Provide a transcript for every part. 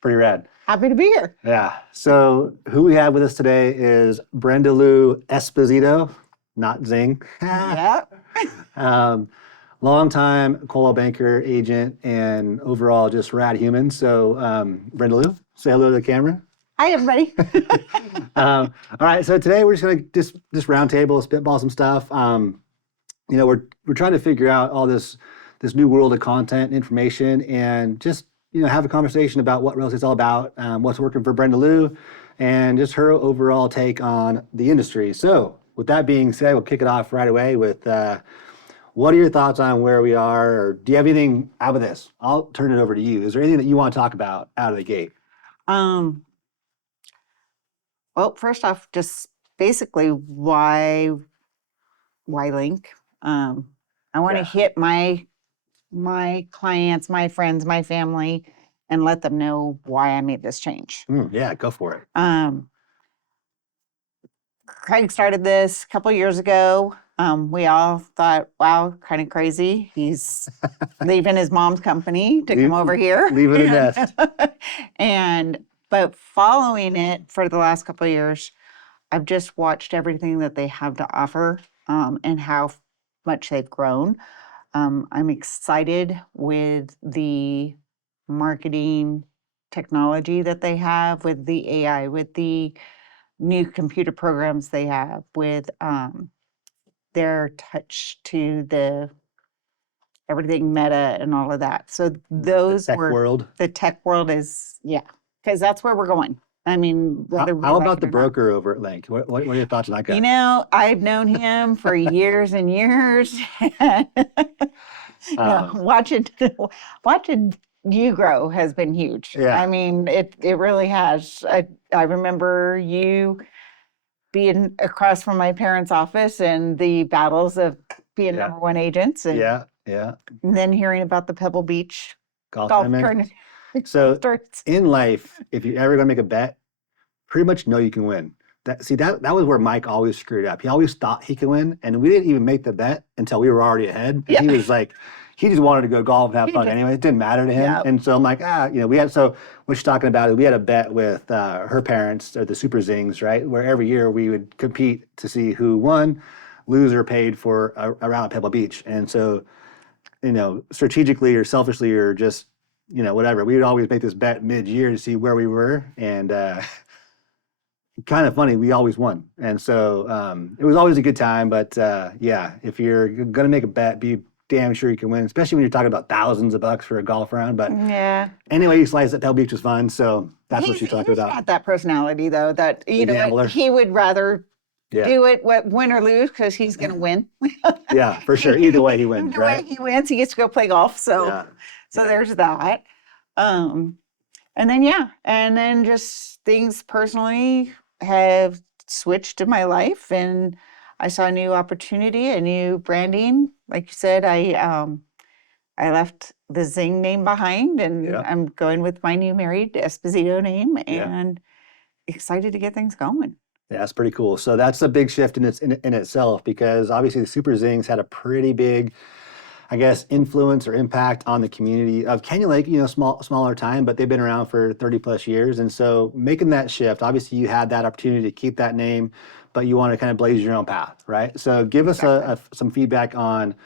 Pretty rad. Happy to be here. Yeah. So who we have with us today is Brenda Lou Esposito, not Zing. Yeah. Longtime coldwell banker, agent, and overall just rad human. So Brenda Lou, say hello to the camera. Hi, everybody. All right. So today we're just gonna just roundtable, spitball some stuff. We're trying to figure out all this new world of content and information, and just have a conversation about what real estate's all about, what's working for Brenda Lou, and just her overall take on the industry. So with that being said, we'll kick it off right away with what are your thoughts on where we are, or do you have anything out of this? I'll turn it over to you. Is there anything that you want to talk about out of the gate? Well, first off, just basically why Link? I want to hit my clients, my friends, my family, and let them know why I made this change. Yeah, go for it. Kreg started this a couple years ago. We all thought, wow, kind of crazy. He's leaving his mom's company to come over here. Leaving the nest. But following it for the last couple of years, I've just watched everything that they have to offer and how much they've grown. I'm excited with the marketing technology that they have, with the AI, with the new computer programs they have, with their touch to the everything meta and all of that. So those the tech world is, because that's where we're going. I mean, how about the broker over at Link? What are your thoughts on that guy? I've known him for years and years. Watching you grow has been huge. Yeah. I mean, it really has. I remember you being across from my parents' office and the battles of being number one agents. And, and then hearing about the Pebble Beach golf tournament. So in life, if you're ever going to make a bet, pretty much know you can win. That was where Mike always screwed up. He always thought he could win, and we didn't even make the bet until we were already ahead. And he was like, he just wanted to go golf and have fun anyway. It didn't matter to him. Yeah. And so I'm like, what she's talking about is we had a bet with her parents, or the Super Zings, right? Where every year we would compete to see who won. Loser paid for a round at Pebble Beach. And so, strategically or selfishly or just, whatever, we would always make this bet mid-year to see where we were. And kind of funny, we always won. And so it was always a good time. But if you're going to make a bet, be damn sure you can win, especially when you're talking about thousands of bucks for a golf round. But anyway, you sliced at Pebble Beach was fun. So that's what she's talking about. He's got that personality, though, that, he would rather do it win or lose, because he's going to win. Yeah, for sure. Either way, he wins. Either way he wins, he gets to go play golf. So, there's that. And then just things personally have switched in my life, and I saw a new opportunity, a new branding. Like you said, I left the Zing name behind, and I'm going with my new married Esposito name, and excited to get things going. Yeah, that's pretty cool. So that's a big shift in itself, because obviously the Super Zings had a pretty big, I guess, influence or impact on the community of Canyon Lake, smaller time, but they've been around for 30 plus years. And so making that shift, obviously you had that opportunity to keep that name, but you want to kind of blaze your own path, right? So give us some feedback on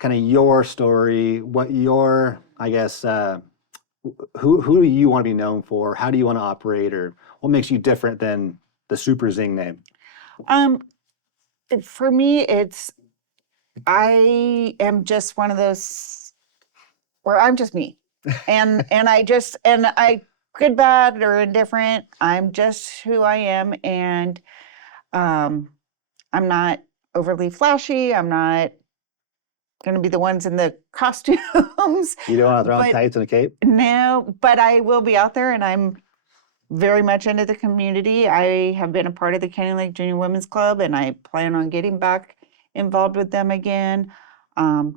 kind of your story, what your, I guess, who do you want to be known for? How do you want to operate, or what makes you different than the Super Zing name? For me, I am just one of those where I'm just me, and I good, bad, or indifferent. I'm just who I am, and I'm not overly flashy. I'm not going to be the ones in the costumes. You don't want to throw on tights and a cape? No, but I will be out there, and I'm very much into the community. I have been a part of the Canyon Lake Junior Women's Club, and I plan on getting back involved with them again,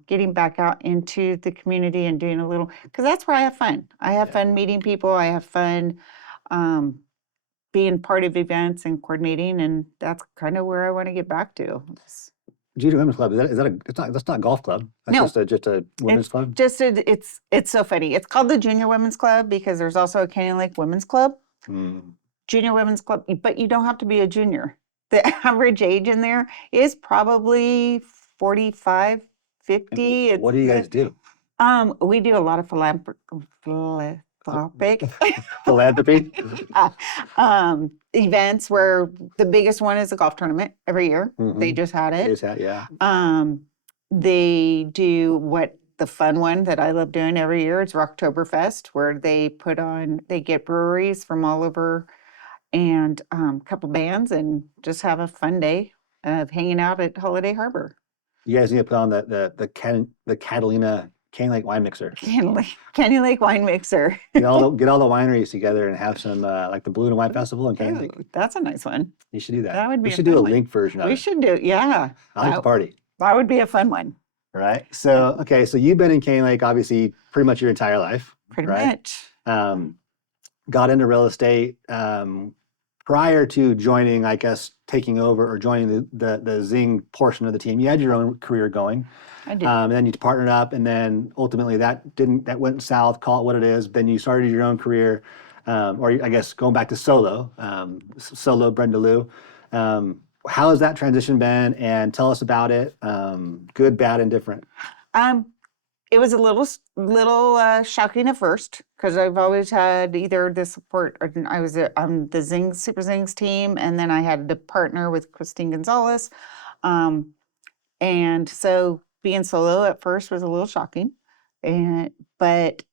getting back out into the community and doing a little, because that's where I have fun. I have fun meeting people. I have fun being part of events and coordinating, and that's kind of where I want to get back to. Junior Women's Club, that's not a golf club. That's No. just a women's club? It's so funny. It's called the Junior Women's Club because there's also a Canyon Lake Women's Club. Junior Women's Club, but you don't have to be a junior. The average age in there is probably 45, 50. What do you guys do? We do a lot of philanthropic Philanthropy? Events where the biggest one is a golf tournament every year. They just had it. They do what the fun one that I love doing every year. It's Rocktoberfest, where they get breweries from all over and a couple bands and just have a fun day of hanging out at Holiday Harbor. You guys need to put on the Catalina Canyon Lake Wine Mixer. Canyon Lake Wine Mixer. Get all the wineries together and have some like the Blue and Wine Festival in Canyon Lake. That's a nice one. You should do that. That would be. We should do a Link version of it. We should do, yeah. I like to party. That would be a fun one. Right. So so you've been in Canyon Lake obviously pretty much your entire life. Pretty much. Got into real estate prior to joining, I guess, taking over or joining the Zing portion of the team. You had your own career going. I did. And then you partnered up, and then ultimately that went south. Call it what it is. Then you started your own career, or I guess going back to solo Brenda Lou. How has that transition been? And tell us about it. Good, bad, and different. It was a little shocking at first because I've always had either the support, or I was on the Super Zings team, and then I had to partner with Christine Gonzalez, and so being solo at first was a little shocking, but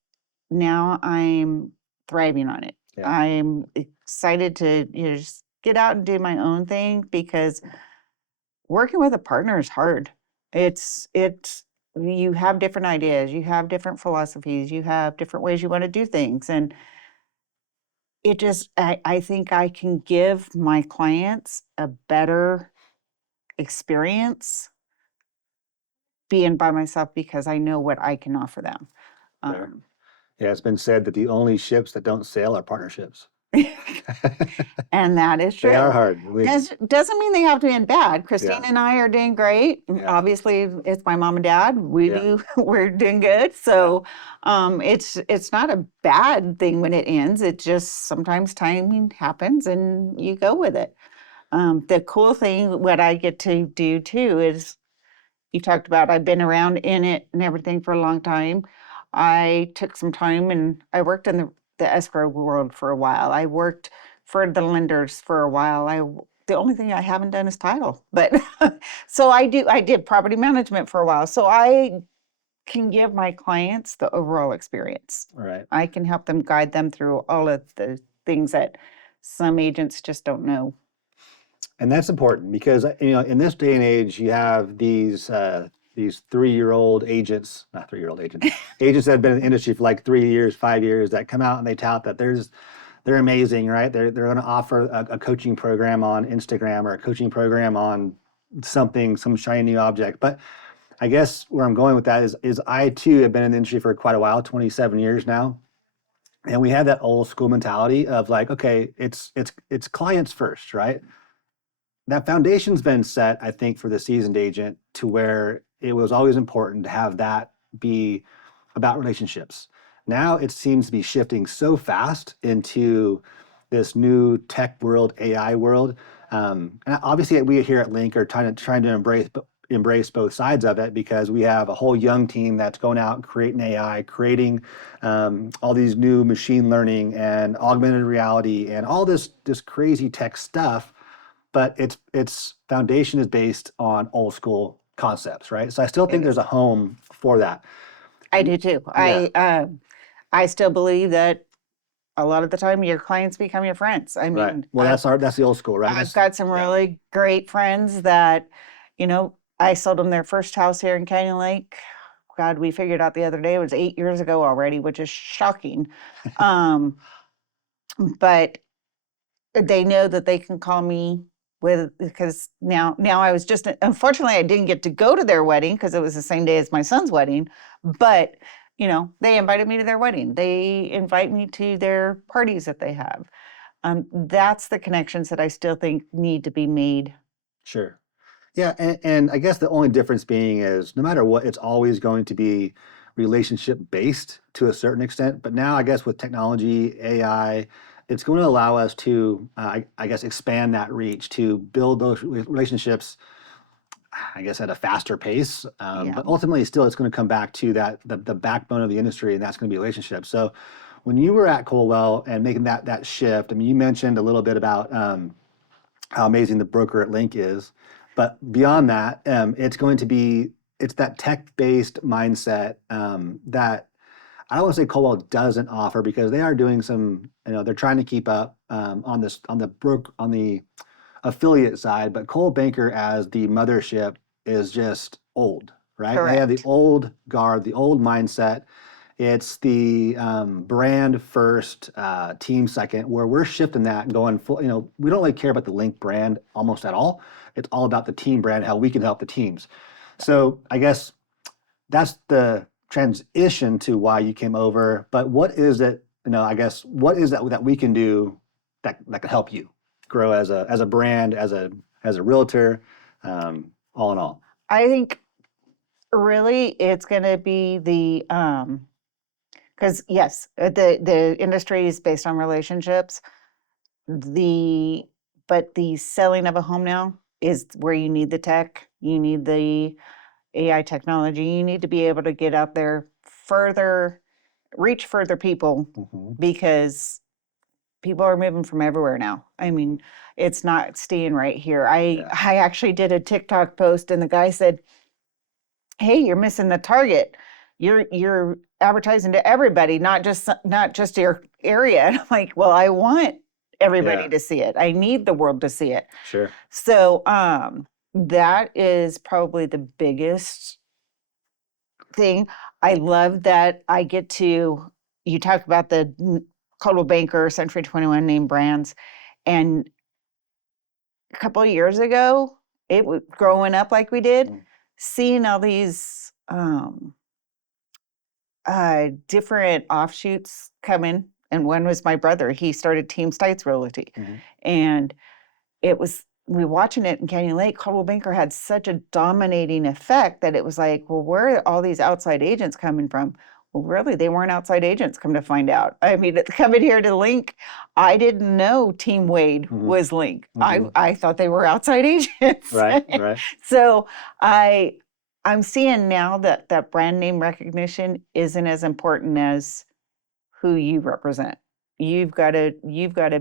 now I'm thriving on it. Yeah. I'm excited to just get out and do my own thing because working with a partner is hard. You have different ideas, you have different philosophies, you have different ways you want to do things. And I think I can give my clients a better experience being by myself because I know what I can offer them. Yeah, it's been said that the only ships that don't sail are partnerships. And that is true. They are hard. Doesn't mean they have to end bad. Christine and I are doing great. Yeah. Obviously, it's my mom and dad. We're doing good. So it's not a bad thing when it ends. It just sometimes timing happens and you go with it. The cool thing, what I get to do too, is you talked about I've been around in it and everything for a long time. I took some time and I worked in the escrow world for a while. I worked for the lenders for a while. The only thing I haven't done is title, but so I did property management for a while. So I can give my clients the overall experience. Right. I can help them, guide them through all of the things that some agents just don't know. And that's important because in this day and age, you have these 3-year-old agents, not 3-year-old agents, agents that have been in the industry for like 3 years, 5 years, that come out and they tout that they're amazing, right? They're going to offer a coaching program on Instagram or a coaching program on something, some shiny new object. But I guess where I'm going with that is I too have been in the industry for quite a while, 27 years now. And we have that old school mentality of like, okay, it's clients first, right? That foundation's been set, I think, for the seasoned agent to where it was always important to have that be about relationships. Now it seems to be shifting so fast into this new tech world, AI world. And obviously we here at Link are trying to embrace both sides of it because we have a whole young team that's going out and creating AI, creating all these new machine learning and augmented reality and all this crazy tech stuff. But its foundation is based on old school concepts, right? So I still think there's a home for that. I do too. Yeah. I still believe that a lot of the time your clients become your friends. I mean, right. Well, that's the old school, right? I've got some really great friends that, I sold them their first house here in Canyon Lake. God, we figured out the other day it was 8 years ago already, which is shocking. But they know that they can call me because now I was just, unfortunately I didn't get to go to their wedding because it was the same day as my son's wedding, but they invited me to their wedding. They invite me to their parties that they have. That's the connections that I still think need to be made. Sure. Yeah, and I guess the only difference being is no matter what, it's always going to be relationship based to a certain extent. But now, I guess with technology, AI, it's going to allow us to, I guess, expand that reach to build those relationships, I guess, at a faster pace. Yeah. But ultimately, still, it's going to come back to that the backbone of the industry, and that's going to be relationships. So, when you were at Coldwell and making that shift, I mean, you mentioned a little bit about how amazing the broker at Link is. But beyond that, it's that tech-based mindset that I don't want to say Coldwell doesn't offer because they are doing some, they're trying to keep up on the affiliate side, but Coldwell Banker as the mothership is just old, right? They have the Correct. old guard, the old mindset. It's the brand first, team second, where we're shifting that and going full. We don't really care about the Link brand almost at all. It's all about the team brand, how we can help the teams. So I guess that's the transition to why you came over. But what is it? I guess what is that we can do that can help you grow as a brand, as a realtor, all in all. I think really it's going to be the because yes, the industry is based on relationships. The but the selling of a home now is where you need the tech, you need the AI technology, you need to be able to get out there further, reach further people Mhm. because people are moving from everywhere now. I mean, it's not staying right here. I Yeah. I actually did a TikTok post and the guy said, "Hey, you're missing the target. You're advertising to everybody, not just your area." And I'm like, "Well, I want everybody Yeah. to see it. I need the world to see it." Sure. So, that is probably the biggest thing. I love that I get to you talk about the Coldwell Banker, Century 21 name brands, and a couple of years ago, it was growing up like we did, Mm. seeing all these different offshoots come in. And one was my brother. He started Team Stites Realty, Mhm. and it was we watching it in Canyon Lake. Coldwell Banker had such a dominating effect that it was like, well, where are all these outside agents coming from? Well, really, they weren't outside agents. Come to find out, I mean, coming here to Link, I didn't know Team Wade Mhm. was Link. I Mhm. I thought they were outside agents. Right. Right. So I I'm seeing now that that brand name recognition isn't as important as who you represent. You've got to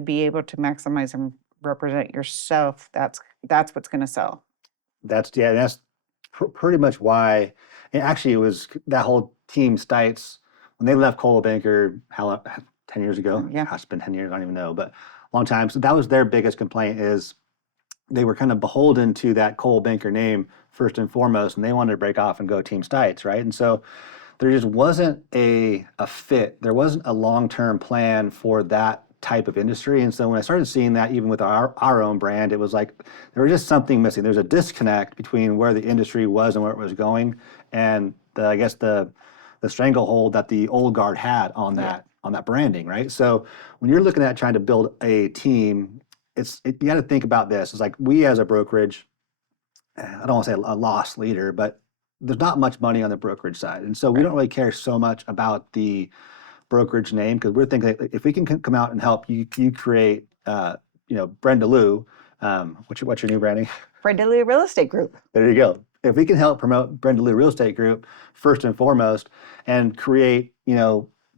be able to maximize and represent yourself. That's what's going to sell. That's pretty much why. And actually, it was that whole team Stites when they left Coldwell Banker, how 10 years ago? Yeah. Gosh, it's been 10 years. I don't even know, but a long time. So that was their biggest complaint is they were kind of beholden to that Coldwell Banker name first and foremost, and they wanted to break off and go Team Stites, right? And so there just wasn't a fit. There wasn't a long-term plan for that type of industry. And so when I started seeing that even with our own brand, it was like there was just something missing. There's a disconnect between where the industry was and where it was going, and I guess the stranglehold that the old guard had on Yeah. that branding, right? So when you're looking at trying to build a team, you got to think about this. It's like we as a brokerage, I don't want to say a loss leader, but there's not much money on the brokerage side. And so we Right. don't really care so much about the brokerage name because we're thinking that if we can come out and help you create, Brenda Lou, what's your new branding? Brenda Lee Real Estate Group. There you go. If we can help promote Brenda Lou Real Estate Group first and foremost and create,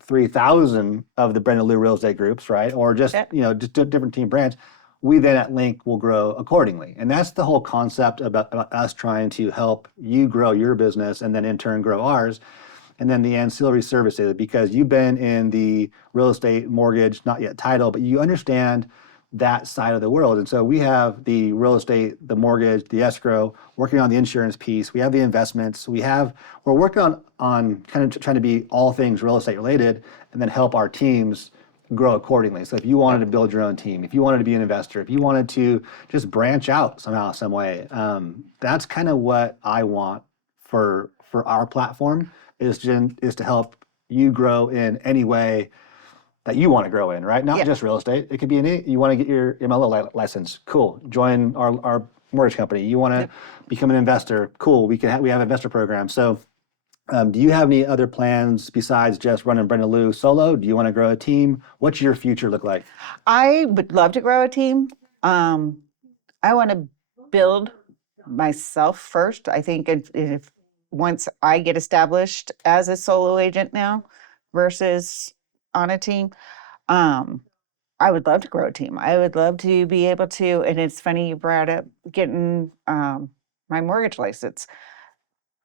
3,000 of the Brenda Lou Real Estate groups, right? Or just, Yeah. just different team brands, we then at Link will grow accordingly. And that's the whole concept about us trying to help you grow your business and then in turn grow ours. And then the ancillary services, because you've been in the real estate, mortgage, not yet title, but you understand that side of the world. And so we have the real estate, the mortgage, the escrow, working on the insurance piece. We have the investments. We're working on kind of trying to be all things real estate related and then help our teams grow accordingly. So if you wanted to build your own team, if you wanted to be an investor, if you wanted to just branch out somehow, some way, that's kind of what I want for our platform is to help you grow in any way that you want to grow in, right? Not Yeah. just real estate. It could be you want to get your MLO license. Cool. Join mortgage company. You want to become an investor. Cool. We have investor programs. So do you have any other plans besides just running Brenda Lou solo? Do you want to grow a team? What's your future look like? I would love to grow a team. I want to build myself first. I think if once I get established as a solo agent now versus on a team, I would love to grow a team. I would love to be able to, and it's funny you brought up getting my mortgage license.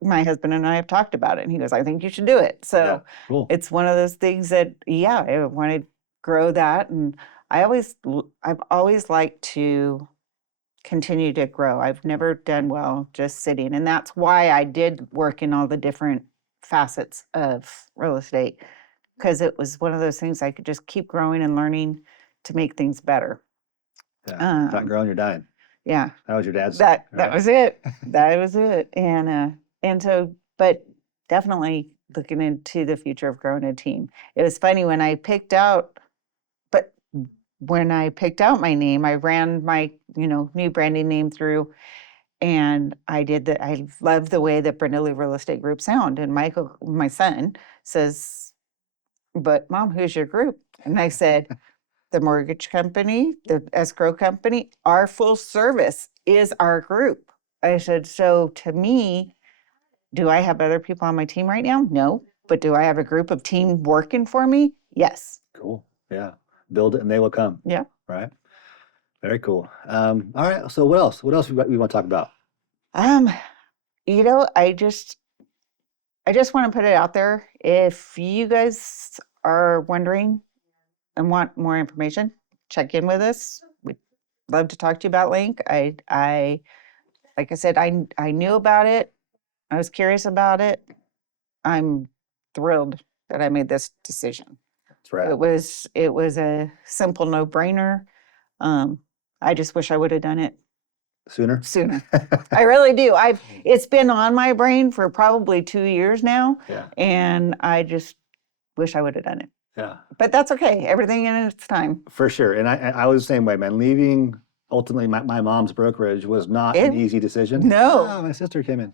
My husband and I have talked about it, and he goes, I think you should do it. So Cool. it's one of those things that, yeah, I want to grow that. And I've always liked to continue to grow. I've never done well just sitting. And that's why I did work in all the different facets of real estate, because it was one of those things I could just keep growing and learning to make things better. Yeah. Not growing, you're dying. Yeah. That was your dad's. That was it. That was it. And so, but definitely looking into the future of growing a team. It was funny when I picked out my name, I ran my, new branding name through, and I love the way that Brenda Lou Real Estate Group sound. And Michael, my son, says, but Mom, who's your group? And I said, the mortgage company, the escrow company, our full service is our group. I said, so to me, do I have other people on my team right now? No. But do I have a group of team working for me? Yes. Cool. Yeah. Build it and they will come. Yeah. Right. Very cool. All right. So what else? What else we want to talk about? I just want to put it out there. If you guys are wondering and want more information, check in with us. We'd love to talk to you about Link. Like I said, I knew about it. I was curious about it. I'm thrilled that I made this decision. That's right. It was a simple no-brainer. I just wish I would have done it Sooner. I really do. It's been on my brain for probably 2 years now. Yeah. And I just wish I would have done it. Yeah. But that's okay. Everything in its time. For sure. And I was the same way, man. Leaving ultimately my mom's brokerage was not an easy decision. No. Oh, my sister came in.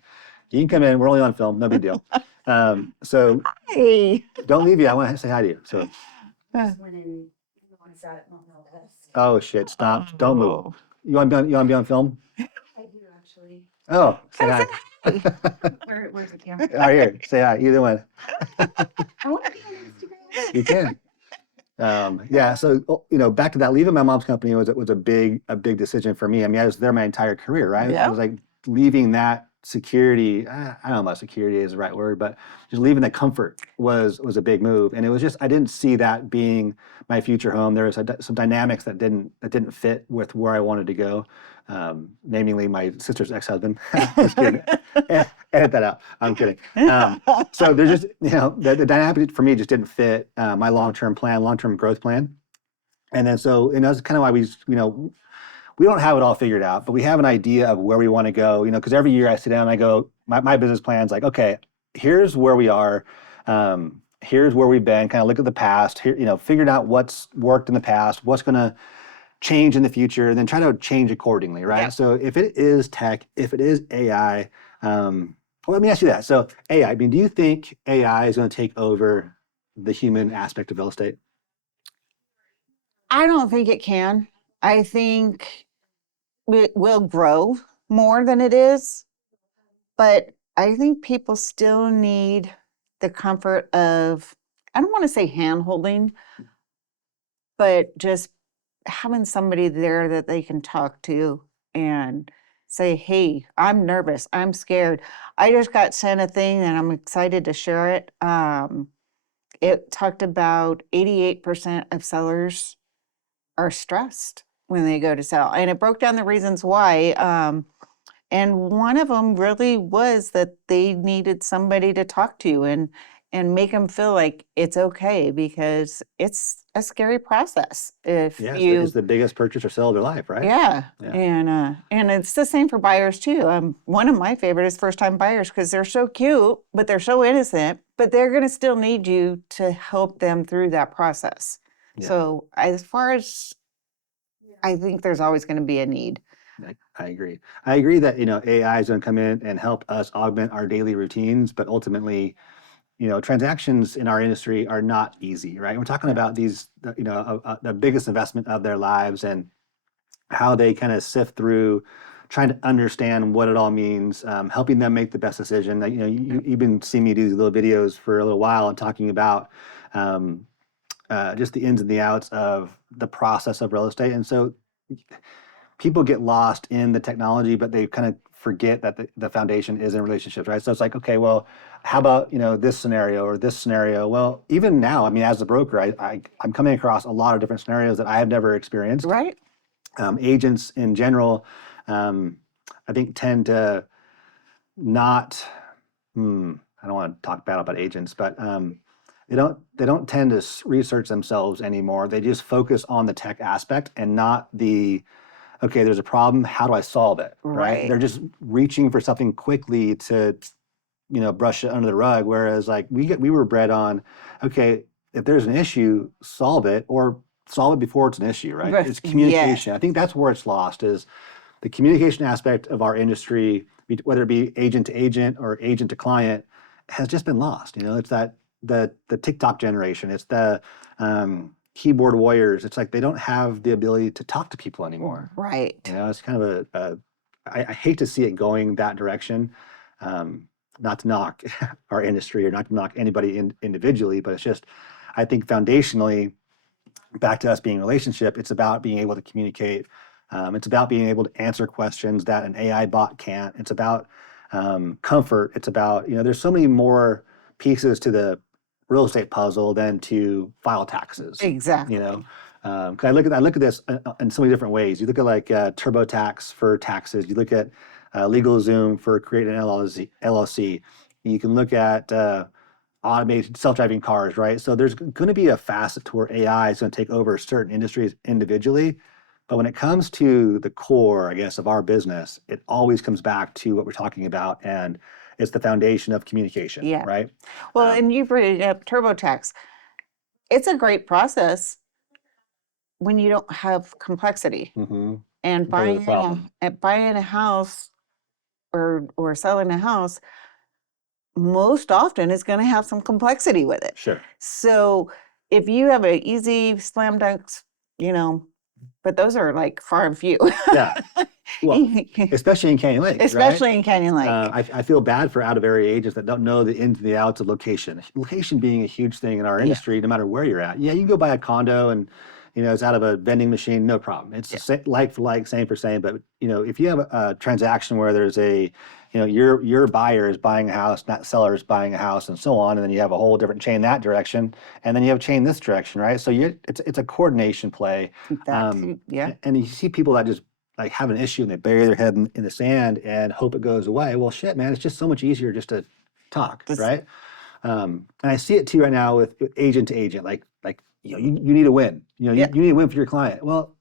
You can come in. We're only on film. No big deal. So Hey. don't leave yet. I want to say hi to you. So. Oh shit! Stop! Don't move. You want to be on film? I do actually. Oh, say hi. Where's the camera? Oh, here. Say hi. Either one. I want to be on Instagram. You can. Yeah. So back to that. Leaving my mom's company was a big decision for me. I mean, I was there my entire career, right? Yeah. I was like leaving that security. I don't know if security is the right word, but just leaving the comfort was a big move. And it was just I didn't see that being my future home. There was some dynamics that didn't fit with where I wanted to go. Namely my sister's ex-husband. Just kidding. Edit that out. I'm kidding. So there's just the dynamic for me just didn't fit my long-term growth plan. And then that's kind of why we don't have it all figured out, but we have an idea of where we want to go. Because every year I sit down and I go, my business plan's like, okay, here's where we are. Here's where we've been. Kind of look at the past. Here, figuring out what's worked in the past, what's going to change in the future, and then try to change accordingly, right? Yeah. So if it is tech, if it is AI, well, let me ask you that. So AI, I mean, do you think AI is going to take over the human aspect of real estate? I don't think it can. I think it will grow more than it is, but I think people still need the comfort of, I don't want to say hand-holding, but just having somebody there that they can talk to and say, hey, I'm nervous, I'm scared. I just got sent a thing and I'm excited to share it. It talked about 88% of sellers are stressed when they go to sell. And it broke down the reasons why. And one of them really was that they needed somebody to talk to and make them feel like it's okay, because it's a scary process. It's the biggest purchase or sale of their life, right? Yeah. And it's the same for buyers too. One of my favorite is first-time buyers, because they're so cute, but they're so innocent, but they're going to still need you to help them through that process. Yeah. So as far as I think there's always going to be a need. I agree. I agree that, AI is going to come in and help us augment our daily routines, but ultimately, transactions in our industry are not easy, right? We're talking about these, the biggest investment of their lives and how they kind of sift through trying to understand what it all means, helping them make the best decision. Like, you've been seeing me do these little videos for a little while and talking about just the ins and the outs of the process of real estate. And so people get lost in the technology, but they kind of forget that the foundation is in relationships, right? So it's like, okay, well, how about, this scenario or this scenario? Well, even now, I mean, as a broker, I'm coming across a lot of different scenarios that I have never experienced. Right. Agents in general, I think tend to not, I don't want to talk bad about agents, but they don't tend to research themselves anymore. They just focus on the tech aspect and not okay, there's a problem, how do I solve it? Right. They're just reaching for something quickly to, brush it under the rug. Whereas like we were bred on, okay, if there's an issue, solve it or solve it before it's an issue, right? Right. It's communication. Yes. I think that's where it's lost is the communication aspect of our industry, whether it be agent to agent or agent to client, has just been lost. It's that the TikTok generation. It's the keyboard warriors. It's like they don't have the ability to talk to people anymore. Right. It's kind of I hate to see it going that direction. Not to knock our industry or not to knock anybody individually, but it's just, I think foundationally, back to us being a relationship, it's about being able to communicate. It's about being able to answer questions that an AI bot can't. It's about comfort. It's about, there's so many more pieces to the real estate puzzle than to file taxes. Exactly. 'Cause I look at this in so many different ways. You look at like TurboTax for taxes. You look at LegalZoom for creating an LLC. You can look at automated self-driving cars, right? So there's going to be a facet to where AI is going to take over certain industries individually. But when it comes to the core, I guess, of our business, it always comes back to what we're talking about, and it's the foundation of communication, Yeah. right? Well, and you brought up TurboTax. It's a great process when you don't have complexity. Mm-hmm. And Part of the problem. buying a house or selling a house most often is going to have some complexity with it. Sure. So if you have an easy slam dunks, but those are like far and few. Yeah. Well, especially in Canyon Lake. Especially right? in Canyon Lake. I feel bad for out of area agents that don't know the ins and the outs of location. Location being a huge thing in our industry, no matter where you're at. Yeah, you can go buy a condo and it's out of a vending machine, no problem. It's like for like, same for same. But if you have a transaction where there's your buyer is buying a house, not seller is buying a house, and so on, and then you have a whole different chain that direction, and then you have a chain this direction, right? So it's a coordination play. And you see people that just like have an issue and they bury their head in the sand and hope it goes away. Well, shit, man, it's just so much easier just to talk, right? And I see it too right now with agent to agent, like you need a win. You need a win for your client. Well,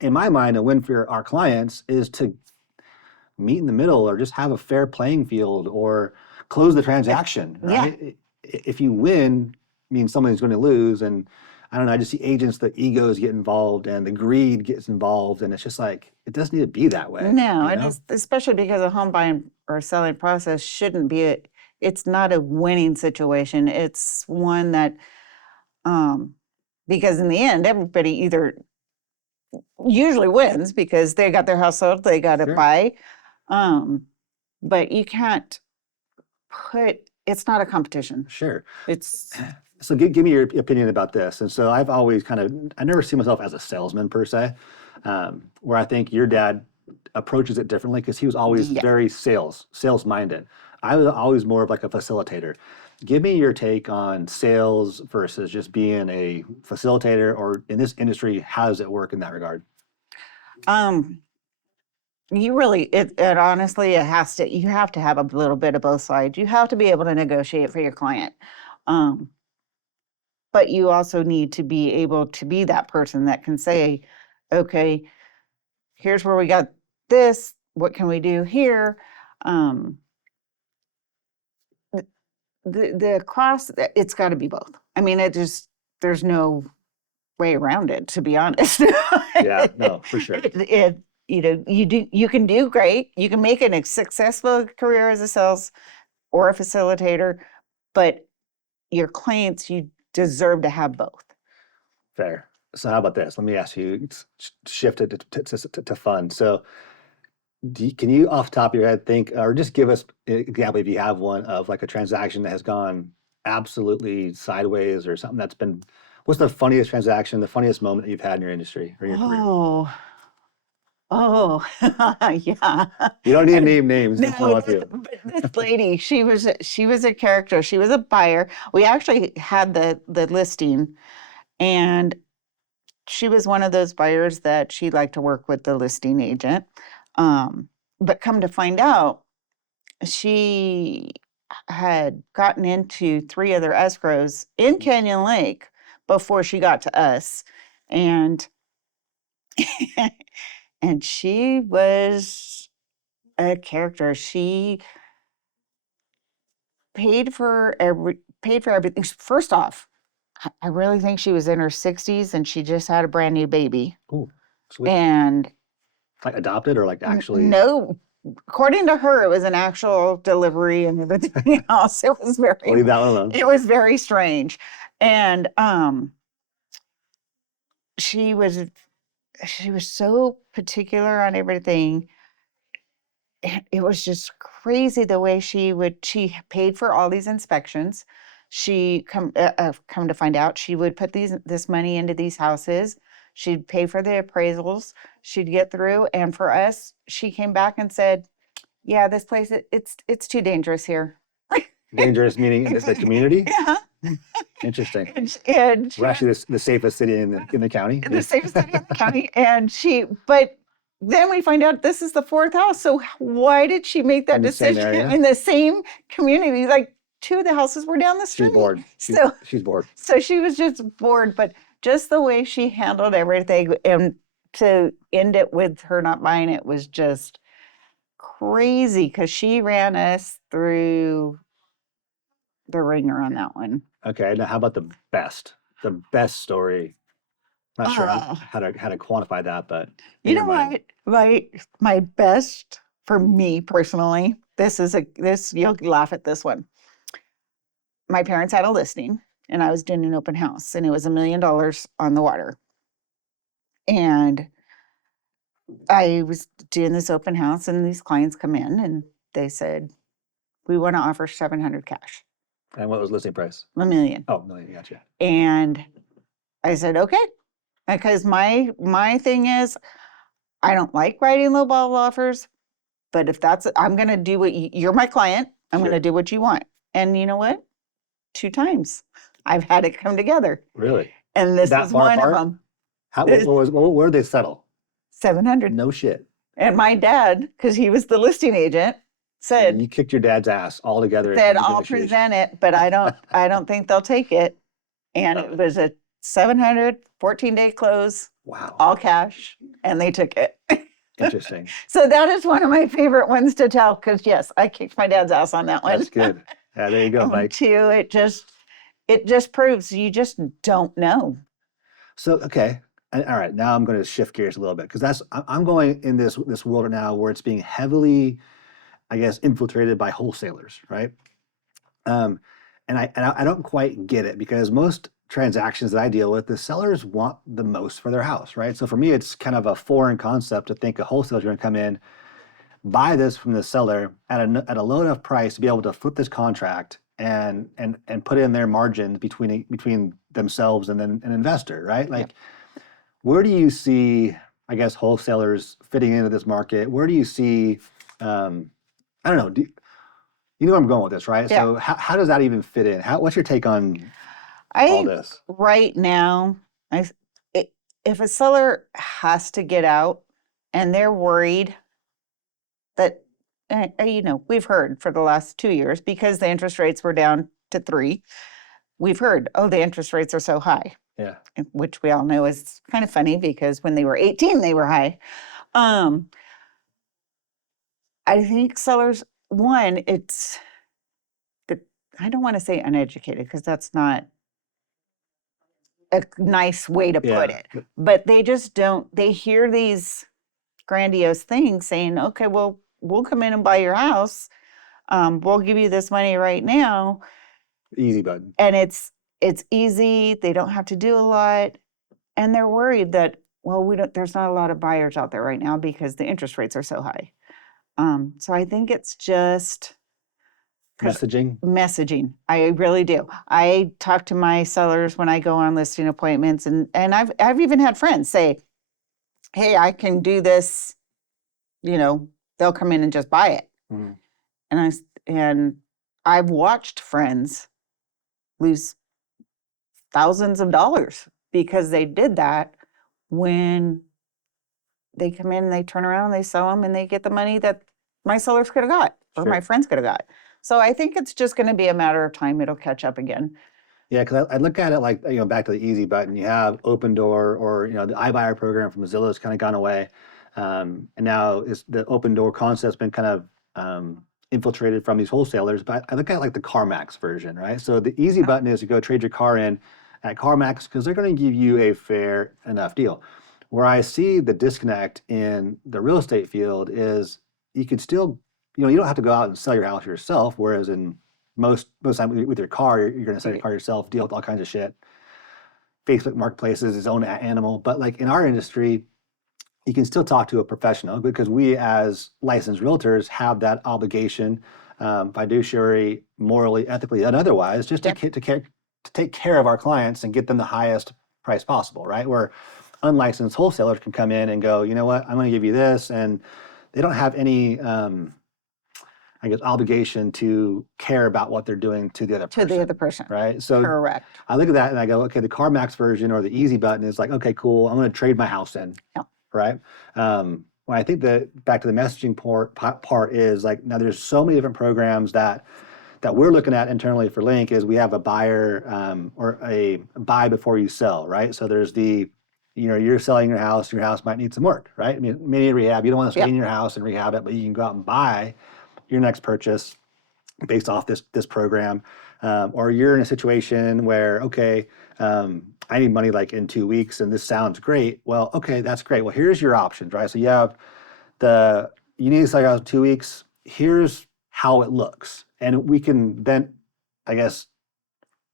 in my mind, a win for our clients is to meet in the middle or just have a fair playing field or close the transaction, right? Yeah. If you win, means somebody's going to lose. And I don't know, I just see agents, the egos get involved and the greed gets involved. And it's just like, it doesn't need to be that way. No, and especially because a home buying or selling process shouldn't be, it's not a winning situation. It's one that, because in the end, everybody either usually wins because they got their house sold, they got to buy. But you can't it's not a competition. Sure. So give me your opinion about this. And so I've always I never see myself as a salesman per se, where I think your dad approaches it differently because he was always very sales minded. I was always more of like a facilitator. Give me your take on sales versus just being a facilitator, or in this industry, how does it work in that regard? You really, honestly, you have to have a little bit of both sides. You have to be able to negotiate for your client. But you also need to be able to be that person that can say, okay, here's where we got this. What can we do here? The cross, it's got to be both. I mean, there's no way around it, to be honest. Yeah, no, for sure. you can do great. You can make a successful career as a sales or a facilitator, but your clients, you deserve to have both. Fair. So how about this? Let me ask you, shift it to fun. So can you off the top of your head think, or just give us an example if you have one of like a transaction that has gone absolutely sideways or something that's been, what's the funniest transaction, the funniest moment that you've had in your industry or your career? Oh, yeah. You don't need to name names. No, If you want to. but this lady, she was a character. She was a buyer. We actually had the listing, and she was one of those buyers that she liked to work with the listing agent. But come to find out, she had gotten into 3 other escrows in Canyon Lake before she got to us, and and she was a character. She paid for everything. First off, I really think she was in her 60s and she just had a brand new baby. Ooh, sweet. And Like adopted or like actually? no, according to her, it was an actual delivery and everything else. It was I'll leave that one alone. it was very strange. And she was so particular on everything. It was just crazy the way she paid for all these inspections. She come to find out, she would put this money into these houses. She'd pay for the appraisals. She'd get through, and for us, she came back and said, "Yeah, this place it's too dangerous here." Dangerous meaning the community? Yeah. Interesting. And We're actually the safest city in the county. the safest city in the county. But then we find out this is the 4th house. So why did she make that In the same decision area? in the same community? Like 2 of the houses were down the street. She's bored. So She's bored. so she was just bored, but just the way she handled everything, and to end it with her not buying it was just crazy, because she ran us through the ringer on that one. Okay, now how about the best story? Not sure how to quantify that, but in You your know mind. what? My best for me personally, you'll laugh at this one. My parents had a listing and I was doing an open house, and it was $1 million on the water. And I was doing this open house, and these clients come in and they said, "We want to offer 700 cash, And what was listing price? $1 million." Oh, million, gotcha. And I said, "Okay," because my thing is, I don't like writing lowball offers, but if I'm going to do what you're my client, I'm Sure. going to do what you want. And you know what? 2 times I've had it come together, Really? and this That was far one apart? of them. Where did they settle? 700. No shit. And my dad, because he was the listing agent, said, You kicked your dad's ass all together. "I'll present it, but I don't think they'll take it." And it was a 700 14-day close, Wow. all cash, and they took it. Interesting. So that is one of my favorite ones to tell, because yes, I kicked my dad's ass on that one. That's good. Yeah, there you go, Mike. Two, it just proves you just don't know. So, okay. All right. Now I'm going to shift gears a little bit, because I'm going in this world right now where it's being heavily, I guess, infiltrated by wholesalers, right? And I don't quite get it, because most transactions that I deal with, the sellers want the most for their house, right? So for me, it's kind of a foreign concept to think a wholesaler's going to come in, buy this from the seller at a low enough price to be able to flip this contract and put in their margin between themselves and then an investor, right? Like, where do you see, I guess, wholesalers fitting into this market? Where do you see, I don't know, you know where I'm going with this, right? Yeah. So how does that even fit in? What's your take on all this? Right now, if a seller has to get out and they're worried that, we've heard for the last 2 years, because the interest rates were down to 3, we've heard, oh, the interest rates are so high. Yeah. Which we all know is kind of funny, because when they were 18, they were high. I think sellers, one, I don't want to say uneducated, because that's not a nice way to put it, but they just don't, they hear these grandiose thing saying, okay, well, we'll come in and buy your house. We'll give you this money right now. Easy button. And it's easy. They don't have to do a lot. And they're worried that, well, there's not a lot of buyers out there right now because the interest rates are so high. So I think it's just messaging. I really do. I talk to my sellers when I go on listing appointments, and I've even had friends say, hey, I can do this, they'll come in and just buy it. Mhm. And I've watched friends lose thousands of dollars because they did that when they come in and they turn around and they sell them and they get the money that my sellers could have got or Sure. my friends could have got. So I think it's just going to be a matter of time. It'll catch up again. Yeah, because I look at it like, back to the easy button. You have Open Door, or the iBuyer program from Zillow has kind of gone away, and now the Open Door concept's been kind of infiltrated from these wholesalers. But I look at like the CarMax version, right? So the easy button is to go trade your car in at CarMax because they're going to give you a fair enough deal. Where I see the disconnect in the real estate field is you could still, you don't have to go out and sell your house yourself, whereas in most time with your car, you're going to sell your car yourself, deal with all kinds of shit. Facebook Marketplace is its own animal. But like in our industry, you can still talk to a professional because we as licensed realtors have that obligation, fiduciary, morally, ethically, and otherwise, just to take care of our clients and get them the highest price possible, right? Where unlicensed wholesalers can come in and go, you know what, I'm going to give you this, and they don't have any obligation to care about what they're doing to the other person. Right? So Correct. I look at that and I go, okay, the CarMax version or the easy button is like, okay, cool, I'm going to trade my house in. Yeah. Right? When I think back to the messaging part is like, now there's so many different programs that we're looking at internally for Link is we have a buyer or a buy before you sell, right? So there's you're selling your house might need some work, right? I mean, mini rehab, you don't want to stay in your house and rehab it, but you can go out and buy your next purchase based off this program. Or you're in a situation where, okay, I need money like in 2 weeks and this sounds great. Well, okay, that's great. Well, here's your options, right? So you have you need to sell your house in 2 weeks. Here's how it looks. And we can then, I guess,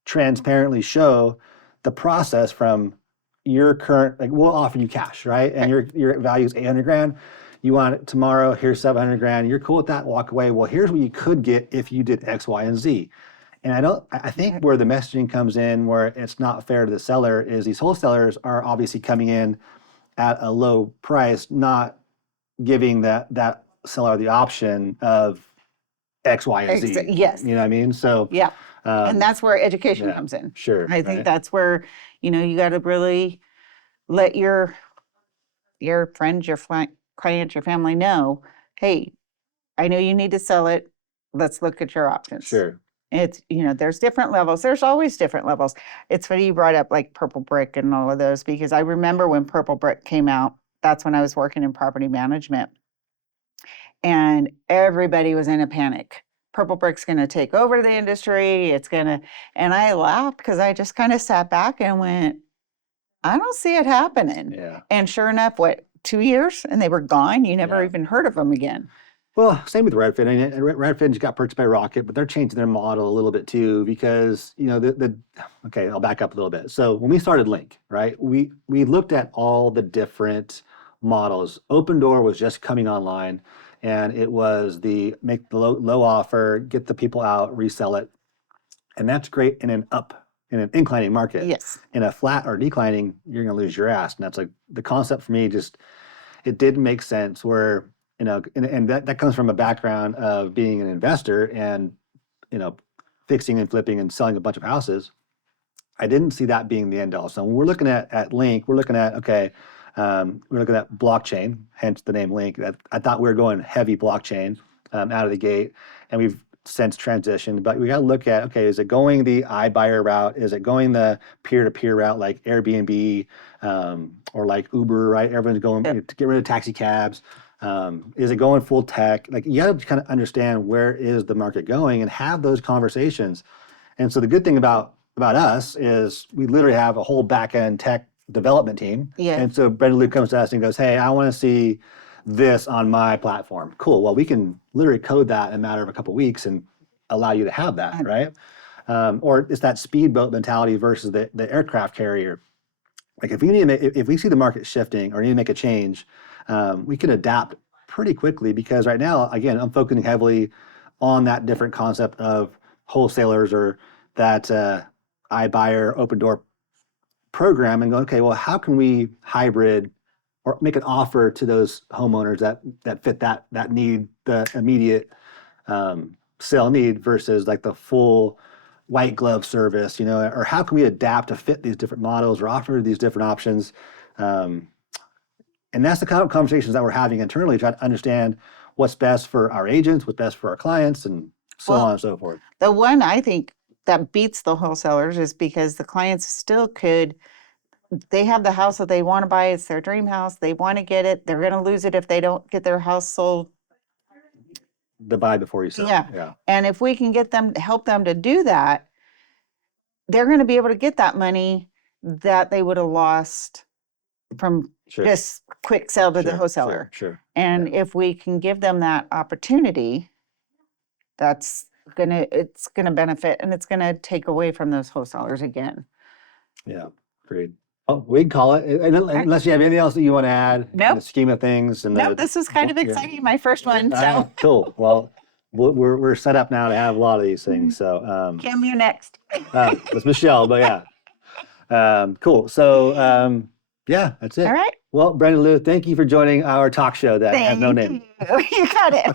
transparently show the process from your current, like we'll offer you cash, right? And your value is 800 grand. You want it tomorrow, here's 700 grand. You're cool with that, walk away. Well, here's what you could get if you did X, Y, and Z. And I think where the messaging comes in, where it's not fair to the seller, is these wholesalers are obviously coming in at a low price, not giving that seller the option of X, Y, and Z. Yes. You know what I mean? So yeah. And that's where education comes in. Sure. I think that's where, you got to really let your friends, your clients, your family know, hey, I know you need to sell it. Let's look at your options. Sure. It's, there's different levels. There's always different levels. It's funny you brought up like Purple Brick and all of those, because I remember when Purple Brick came out, that's when I was working in property management. And everybody was in a panic. Purple Brick's going to take over the industry. And I laughed because I just kind of sat back and went, I don't see it happening. Yeah. And sure enough, 2 years and they were gone. You never even heard of them again. Well, same with Redfin. I mean, Redfin just got purchased by Rocket, but they're changing their model a little bit too because, okay, I'll back up a little bit. So when we started Link, right, we looked at all the different models. Open Door was just coming online, and it was make the low offer, get the people out, resell it. And that's great in an inclining market. Yes. In a flat or declining, you're going to lose your ass. And that's like the concept for me, it didn't make sense where, and that comes from a background of being an investor and, fixing and flipping and selling a bunch of houses. I didn't see that being the end all. So when we're looking at Link, we're looking at, we're looking at blockchain, hence the name Link. I thought we were going heavy blockchain out of the gate, and we've since transitioned. But we got to look at, okay, is it going the iBuyer route? Is it going the peer-to-peer route like Airbnb or like Uber, right? Everyone's going to get rid of taxi cabs. Is it going full tech? Like you got to kind of understand where is the market going and have those conversations. And so the good thing about us is we literally have a whole back-end tech development team. Yeah. And so Brenda Luke comes to us and goes, hey, I want to see this on my platform. Cool. Well, we can literally code that in a matter of a couple weeks and allow you to have that, right? Or it's that speedboat mentality versus the aircraft carrier. Like if we see the market shifting or need to make a change, we can adapt pretty quickly because right now, again, I'm focusing heavily on that different concept of wholesalers or that iBuyer open door program and go, okay, well, how can we hybrid or make an offer to those homeowners that fit that need, the immediate sale need versus like the full white glove service, or how can we adapt to fit these different models or offer these different options? And that's the kind of conversations that we're having internally, trying to understand what's best for our agents, what's best for our clients, and so on and so forth. The one I think that beats the wholesalers is because the clients still they have the house that they want to buy. It's their dream house. They want to get it. They're going to lose it if they don't get their house sold. The buy before you sell. Yeah. And if we can help them to do that, they're going to be able to get that money that they would have lost from just quick sale to the wholesaler. Sure. And if we can give them that opportunity, it's gonna benefit and it's gonna take away from those wholesalers again. Yeah, great. Oh, we can call it, unless you have anything else that you want to add in the scheme of things. Nope, this was kind of exciting, my first one. So cool. Well, we're set up now to have a lot of these things. So Kim, you're next. It's Michelle, but yeah. Cool. So yeah, that's it. All right. Well, Brenda Lou, thank you for joining our talk show that has no name. You got it.